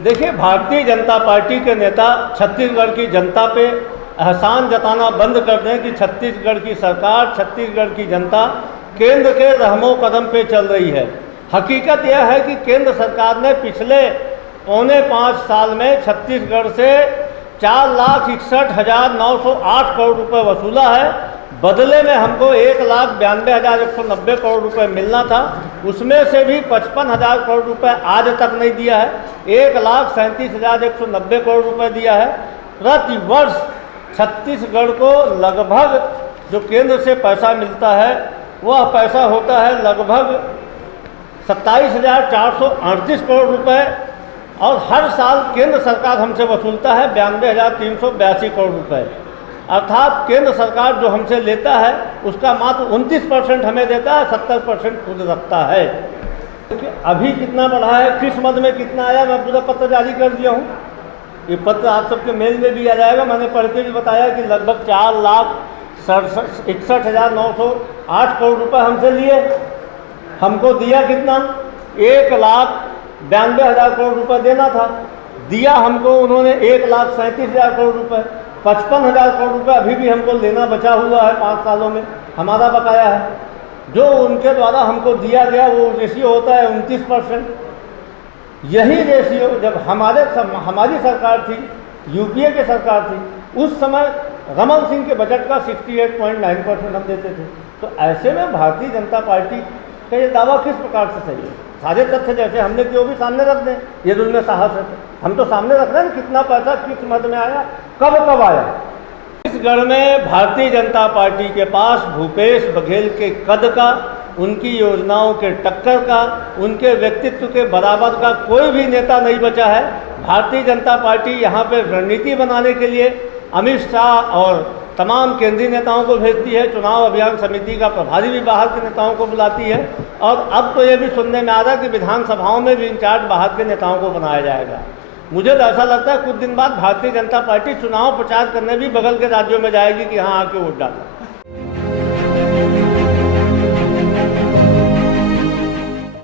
देखिए, भारतीय जनता पार्टी के नेता छत्तीसगढ़ की जनता पे एहसान जताना बंद कर दें कि छत्तीसगढ़ की सरकार, छत्तीसगढ़ की जनता केंद्र के रहमो कदम पे चल रही है। हकीकत यह है कि केंद्र सरकार ने पिछले 4.5 साल में छत्तीसगढ़ से 4,61,908 करोड़ रुपए वसूला है। बदले में हमको 1,92,190 करोड़ रुपए मिलना था, उसमें से भी 55,000 करोड़ रुपए आज तक नहीं दिया है। 1,37,190 करोड़ रुपए दिया है। प्रति वर्ष छत्तीसगढ़ को लगभग जो केंद्र से पैसा मिलता है वह पैसा होता है लगभग 27,438 करोड़ रुपए, और हर साल केंद्र सरकार हमसे वसूलता है 92,382 करोड़ रुपए। अर्थात केंद्र सरकार जो हमसे लेता है उसका मात्र 29% हमें देता है, 70% खुद रखता है। अभी कितना बढ़ा है, किस मद में कितना आया, मैं पूरा पत्र जारी कर दिया हूँ। ये पत्र आप सबके मेल में भी आ जाएगा। मैंने पढ़ते भी बताया कि लगभग 4,61,908 करोड़ रुपए हमसे लिए। हमको दिया कितना, 1,92,000 करोड़ रुपए देना था, दिया हमको उन्होंने 1,37,000 करोड़ रुपए। 55,000 करोड़ रुपए अभी भी हमको लेना बचा हुआ है, 5 सालों में हमारा बकाया है। जो उनके द्वारा हमको दिया गया वो रेशियो होता है 29%। यही रेशियो जब हमारी सरकार थी, यूपीए की सरकार थी, उस समय रमन सिंह के बजट का 68.9% हम देते थे। तो ऐसे में भारतीय जनता पार्टी का ये दावा किस प्रकार से सही है? सारे तथ्य जैसे हमने कि वो भी सामने रख दें, ये तो उनमें साहस है। हम तो सामने रख रहे हैं कितना पैसा किस मद में आया, कब कब आया। छत्तीसगढ़ में भारतीय जनता पार्टी के पास भूपेश बघेल के कद का, उनकी योजनाओं के टक्कर का, उनके व्यक्तित्व के बराबर का कोई भी नेता नहीं बचा है। भारतीय जनता पार्टी यहाँ पे रणनीति बनाने के लिए अमित शाह और तमाम केंद्रीय नेताओं को भेजती है, चुनाव अभियान समिति का प्रभारी भी बाहर के नेताओं को बुलाती है, और अब तो ये भी सुनने में आ रहा है कि विधानसभाओं में भी इंचार्ज बाहर के नेताओं को बनाया जाएगा। मुझे तो ऐसा लगता है कुछ दिन बाद भारतीय जनता पार्टी चुनाव प्रचार करने भी बगल के राज्यों में जाएगी कि हाँ आके वोट डालो।